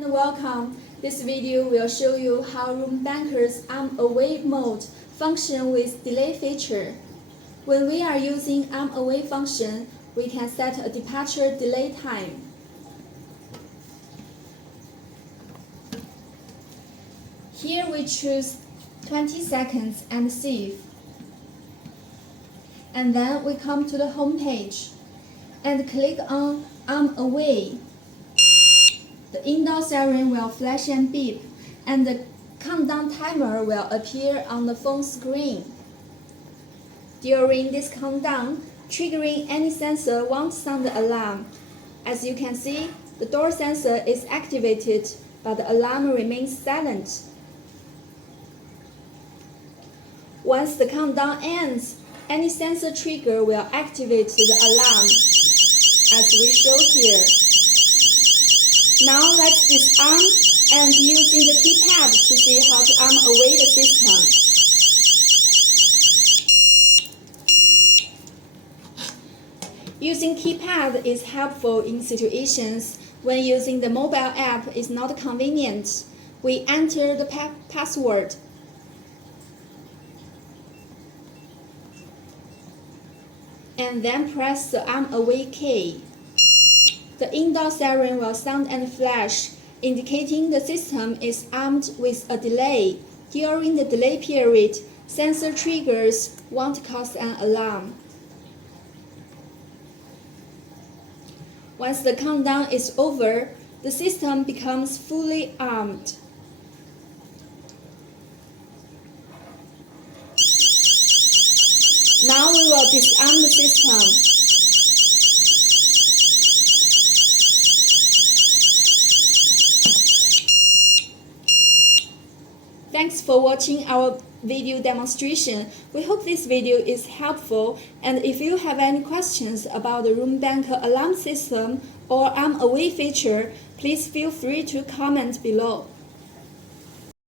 And welcome. This video will show you how Roombanker's away mode function with delay feature. When we are using away function, we can set a departure delay time. Here we choose 20 seconds and save. And then we come to the home page and click on away. The indoor siren will flash and beep, and the countdown timer will appear on the phone screen. During this countdown, triggering any sensor won't sound the alarm. As you can see, the door sensor is activated, but the alarm remains silent. Once the countdown ends, any sensor trigger will activate the alarm, as we show here. Now let's disarm and using the keypad to see how to arm away the system. Using keypad is helpful in situations when using the mobile app is not convenient. We enter the password. And then press the arm away key. The indoor siren will sound and flash, indicating the system is armed with a delay. During the delay period, sensor triggers won't cause an alarm. Once the countdown is over, the system becomes fully armed. Now we will disarm the system. Thanks for watching our video demonstration. We hope this video is helpful, and if you have any questions about the Roombanker alarm system or arm away feature, please feel free to comment below.